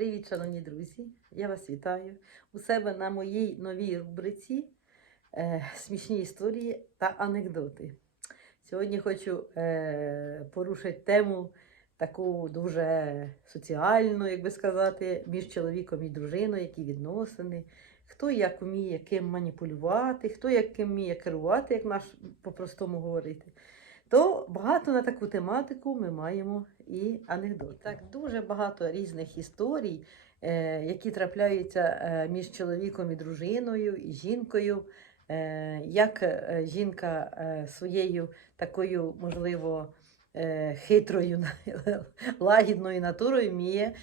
Привіт, шановні друзі! Я вас вітаю у себе на моїй новій рубриці е, смішні історії та анекдоти. Сьогодні хочу е, порушити тему таку дуже соціальну, як би сказати, між чоловіком і дружиною, які відносини, хто як вміє ким маніпулювати, хто як ким вміє керувати, як наш по-простому говорити. То багато на таку тематику ми маємо і анекдоти. Так, дуже багато різних історій, е, які трапляються е, між чоловіком і дружиною, і жінкою. Е, як жінка своєю такою, можливо, хитрою, лагідною натурою вміє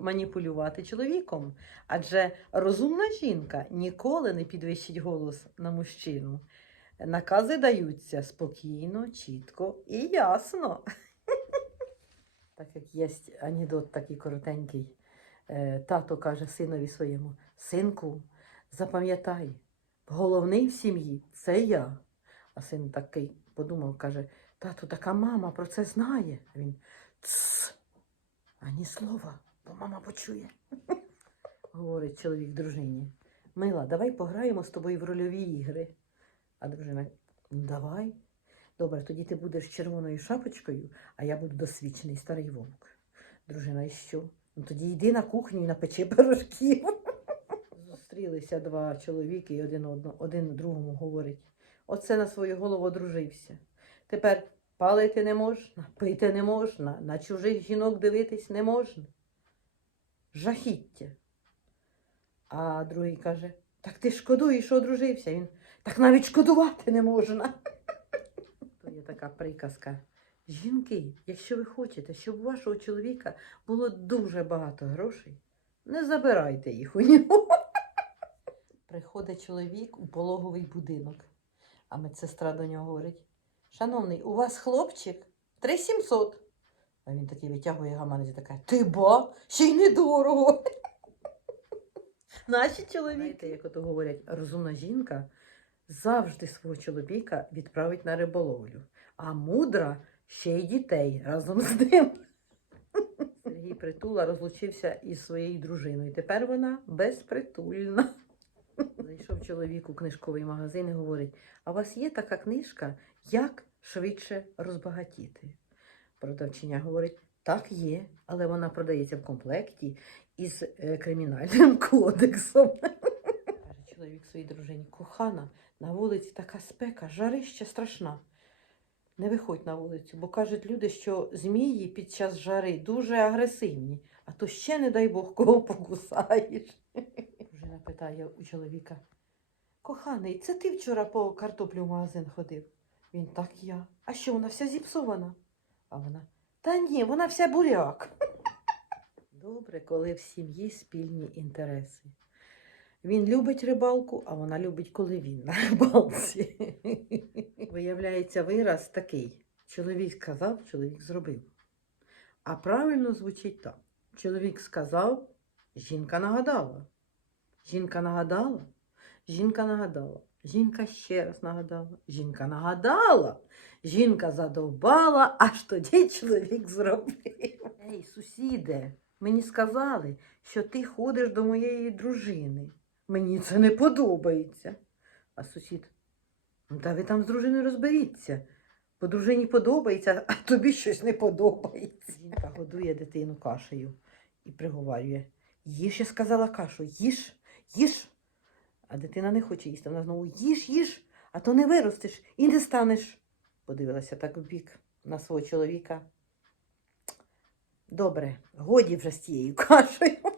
маніпулювати чоловіком. Адже розумна жінка ніколи не підвищить голос на мужчину. Накази даються спокійно, чітко і ясно. Так як є анекдот такий коротенький. Е, Тато каже синові своєму: Синку, запам'ятай, головний в сім'ї це я. А син такий подумав, каже: Тату, така мама про це знає. А він Тс, ані слова, бо мама почує. Говорить чоловік дружині. Мила, давай пограємо з тобою в рольові ігри. А дружина, ну давай. Добре, тоді ти будеш червоною шапочкою, а я буду досвідчений старий вовк. Дружина, і що? Ну тоді йди на кухню і напечи пирожків. Зустрілися два чоловіки і один, одно, один другому говорить: оце на свою голову одружився. Тепер палити не можна, пити не можна, на чужих жінок дивитись не можна. Жахіття. А другий каже: Так ти шкодуєш, одружився. Він так навіть шкодувати не можна. То є така приказка. Жінки, якщо ви хочете, щоб у вашого чоловіка було дуже багато грошей, не забирайте їх у нього. Приходить чоловік у пологовий будинок, а медсестра до нього говорить: Шановний, у вас хлопчик 3700. А він такий витягує гаманець і така: Ти ба, ще й недорого. Наші чоловіки, як ото говорять, розумна жінка завжди свого чоловіка відправить на риболовлю, а мудра ще й дітей разом з ним. Сергій Притула розлучився із своєю дружиною. Тепер вона безпритульна. Зайшов чоловік у книжковий магазин і говорить: а у вас є така книжка, як швидше розбагатіти? Продавчиня говорить: так є, але вона продається в комплекті із е, кримінальним кодексом. Своїй дружині: кохана, на вулиці така спека, жарища страшна. Не виходь на вулицю, бо кажуть люди, що змії під час жари дуже агресивні, а то ще, не дай Бог, кого покусаєш. Дружина питає у чоловіка: Коханий, це ти вчора по картоплю в магазин ходив? Він так я. А що вона вся зіпсована? А вона та ні, вона вся буряк. Добре, коли в сім'ї спільні інтереси. Він любить рибалку, а вона любить, коли він на рибалці. Виявляється, вираз такий: чоловік сказав, чоловік зробив. А правильно звучить так: чоловік сказав, жінка нагадала. Жінка нагадала, жінка нагадала, жінка ще раз нагадала, жінка нагадала, жінка задовбала, аж тоді чоловік зробив. Ей, сусіде, мені сказали, що ти ходиш до моєї дружини. Мені це не подобається. А сусід, ну та ви там з дружиною розберіться. Бо дружині подобається, а тобі щось не подобається. Жінка годує дитину кашею і приговарює. Їж, я сказала кашу, їж, їж. А дитина не хоче їсти. Вона знову їж, їж, а то не виростеш і не станеш. Подивилася так в бік на свого чоловіка. Добре, годі вже з тією кашею.